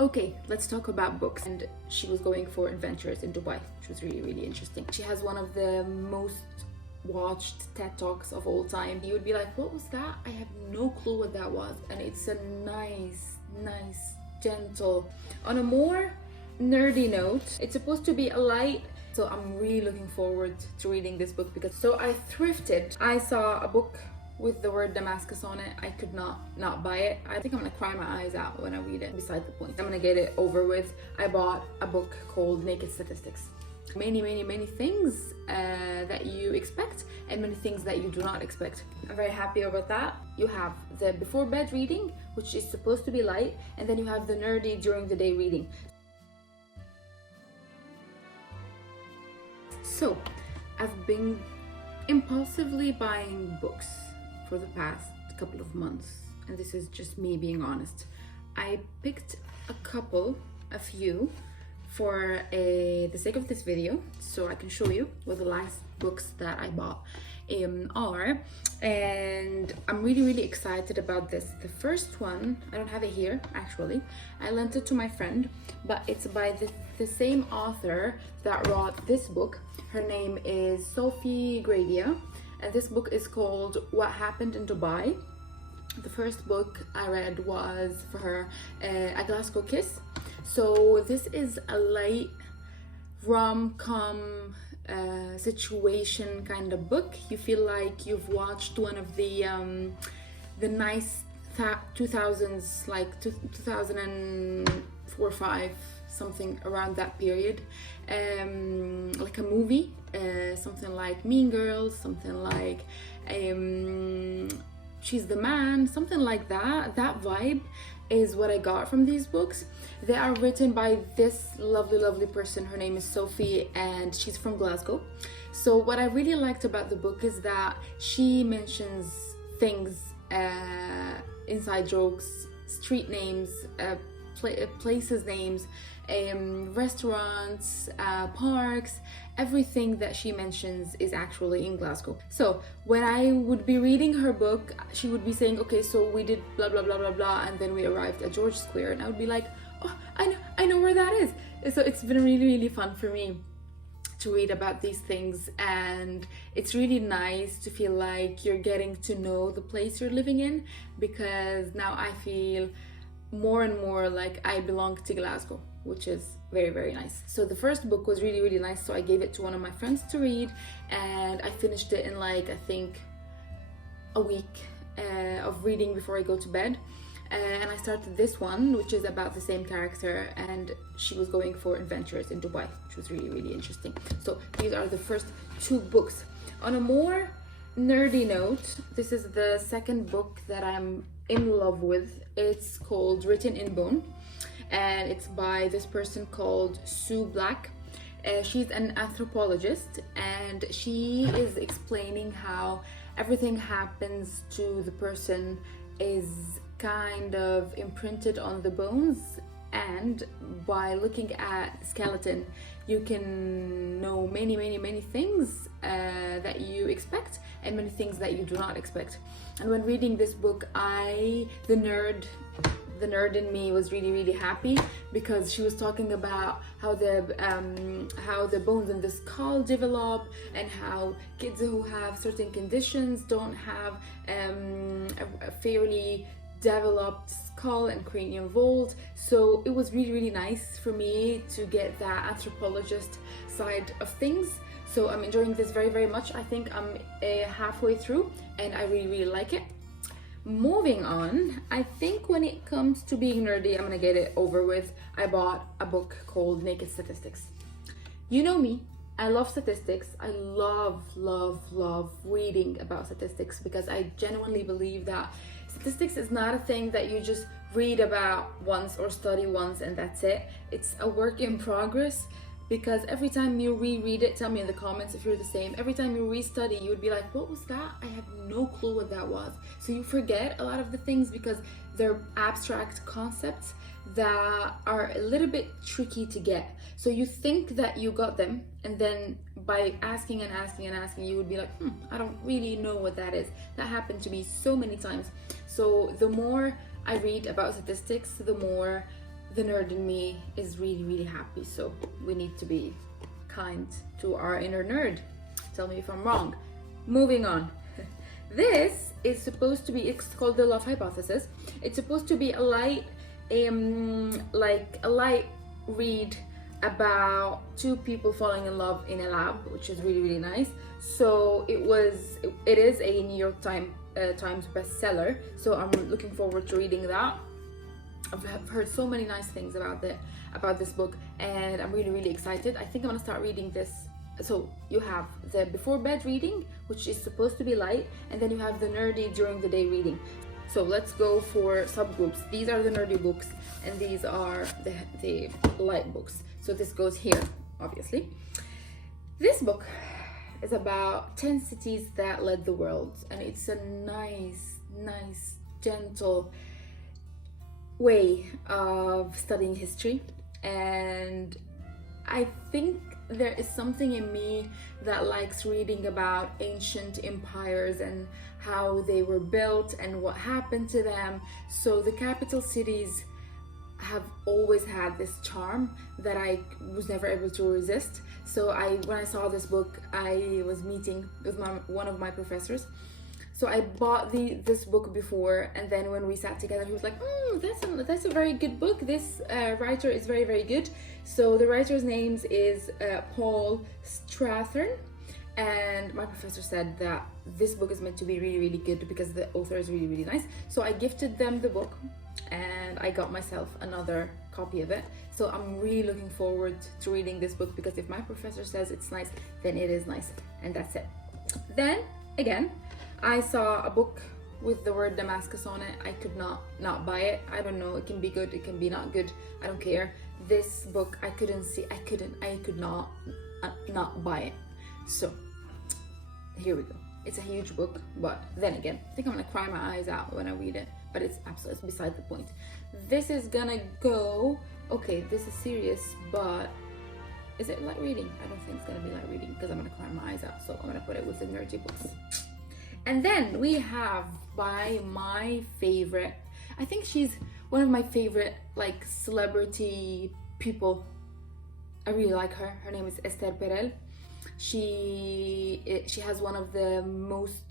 Okay, let's talk about books. And she was going for adventures in Dubai, which was really interesting. She has one of the most watched TED Talks of all time. You would be like, what was that? I have no clue what that was. And it's a nice, gentle, on a more nerdy note. It's supposed to be a light, so I'm really looking forward to reading this book because I thrifted. I saw a book with the word Damascus on it. I could not buy it. I think I'm gonna cry my eyes out when I read it. Beside the point, I'm gonna get it over with. I bought a book called Naked Statistics. Many things that you expect and many things that you do not expect. I'm very happy about that. You have the before bed reading, which is supposed to be light, and then you have the nerdy during the day reading. So I've been impulsively buying books for the past couple of months, and this is just me being honest. I picked a few for the sake of this video, so I can show you what the last books that I bought are, and I'm really excited about this. The first one, I don't have it here actually, I lent it to my friend, but it's by the same author that wrote this book. Her name is Sophie Gravia, and this book is called What Happened in Dubai. The first book I read was for her A Glasgow Kiss. So this is a light rom-com situation kind of book. You feel like you've watched one of the nice 2000s, like 2004 or 5, something around that period, like a movie, something like Mean Girls, something like She's the Man, something like that. That vibe is what I got from these books. They are written by this lovely person. Her name is Sophie and she's from Glasgow. So what I really liked about the book is that she mentions things, inside jokes, street names, places names, restaurants, parks. Everything that she mentions is actually in Glasgow. So when I would be reading her book, she would be saying, okay, so we did blah blah blah, and then we arrived at George Square, and I would be like, oh, I know where that is. So it's been really fun for me to read about these things, and it's really nice to feel like you're getting to know the place you're living in, because now I feel more and more like I belong to Glasgow, which is very nice. So the first book was really nice, so I gave it to one of my friends to read, and I finished it in like, I think, a week of reading before I go to bed. And I started this one, which is about the same character, and she was going for adventures in Dubai, which was really interesting. So these are the first 2 books. On a more nerdy note, this is the second book that I'm in love with. It's called Written in Bone, and it's by this person called Sue Black. She's an anthropologist, and she is explaining how everything happens to the person is kind of imprinted on the bones, and by looking at skeleton you can know many things that you expect and many things that you do not expect. And when reading this book, the nerd in me was really happy, because she was talking about how the bones in the skull develop, and how kids who have certain conditions don't have a fairly developed skull and cranium vault. So it was really nice for me to get that anthropologist side of things. So I'm enjoying this very much. I think I'm halfway through, and I really like it. Moving on, I think when it comes to being nerdy, I'm gonna get it over with. I bought a book called Naked Statistics. You know me, I love statistics. I love reading about statistics, because I genuinely believe that statistics is not a thing that you just read about once or study once and that's it. It's a work in progress, because every time you reread it, tell me in the comments if you're the same, every time you restudy, you would be like, what was that? I have no clue what that was. So you forget a lot of the things because they're abstract concepts that are a little bit tricky to get. So you think that you got them, and then by asking and asking, you would be like, I don't really know what that is. That happened to me so many times. So the more I read about statistics, the more the nerd in me is really, really happy. So we need to be kind to our inner nerd. Tell me if I'm wrong. Moving on. This is supposed to be, it's called The Love Hypothesis. It's supposed to be a light, like a light read about two people falling in love in a lab, which is really, really nice. So it is a New York Times bestseller. So I'm looking forward to reading that. I've heard so many nice things about this book, and I'm really, really excited. I think I'm gonna start reading this. So you have the before bed reading, which is supposed to be light, and then you have the nerdy during the day reading. So let's go for subgroups. These are the nerdy books, and these are the light books. So this goes here, obviously. This book is about 10 cities that led the world, and it's a nice, gentle way of studying history. And I think there is something in me that likes reading about ancient empires and how they were built and what happened to them. So the capital cities have always had this charm that I was never able to resist. So when I saw this book, I was meeting with one of my professors. So I bought this book before, and then when we sat together, he was like, that's a very good book. This writer is very, very good. So the writer's name is Paul Strathern, and my professor said that this book is meant to be really, really good because the author is really, really nice. So I gifted them the book, and I got myself another copy of it. So I'm really looking forward to reading this book, because if my professor says it's nice, then it is nice, and that's it. Then again, I saw a book with the word Damascus on it. I could not buy it. I don't know, it can be good, it can be not good, I don't care. This book I could not buy it. So here we go. It's a huge book, but then again, I think I'm gonna cry my eyes out when I read it, but it's absolutely beside the point. This is gonna go, okay, this is serious, but is it light reading? I don't think it's gonna be light reading because I'm gonna cry my eyes out, so I'm gonna put it with the nerdy books. And then we have by my favorite, I think she's one of my favorite like celebrity people. I really like her. Her name is Esther Perel. She has one of the most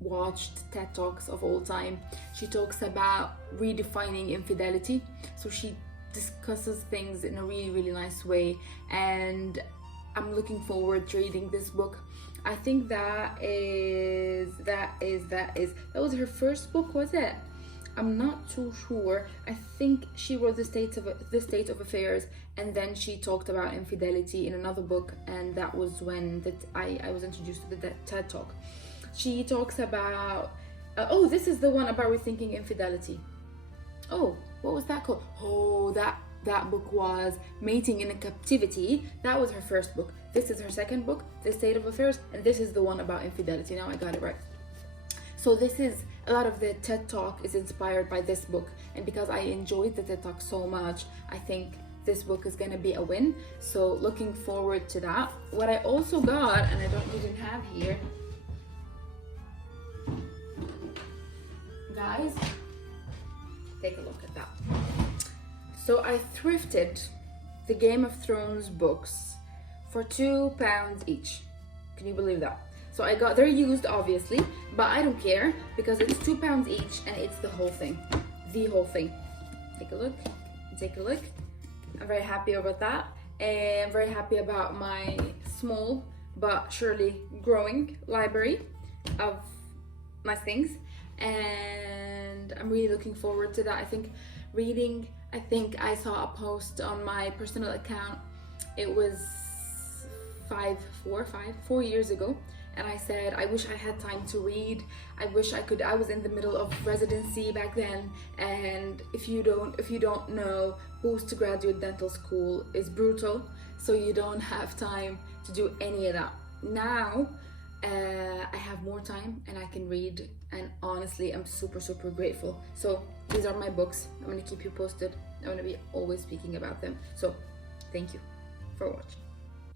watched TED Talks of all time. She talks about redefining infidelity. So she discusses things in a really, really nice way, and I'm looking forward to reading this book. I think that was her first book, was it? I'm not too sure. I think she wrote the state of affairs, and then she talked about infidelity in another book, and that was when I was introduced to the TED Talk. She talks about this is the one about rethinking infidelity. Oh, what was that called? Oh, that book was Mating in a Captivity. That was her first book. This is her second book, The State of Affairs, and this is the one about infidelity. Now I got it right. So this is, a lot of the TED Talk is inspired by this book, and because I enjoyed the TED Talk so much, I think this book is gonna be a win. So looking forward to that. What I also got, and I didn't have here, guys, take a look at that. So I thrifted the Game of Thrones books for £2 each. Can you believe that? So they're used obviously, but I don't care because it's £2 each and it's the whole thing. Take a look. I'm very happy about that. And I'm very happy about my small but surely growing library of nice things. And I'm really looking forward to that. I think I saw a post on my personal account. It was 4 years ago, and I said I wish I had time to read. I wish I could. I was in the middle of residency back then, and if you don't know, postgraduate dental school is brutal, so you don't have time to do any of that. Now I have more time and I can read, and honestly I'm super grateful. So these are my books. I'm gonna keep you posted. I'm gonna be always speaking about them. So thank you for watching.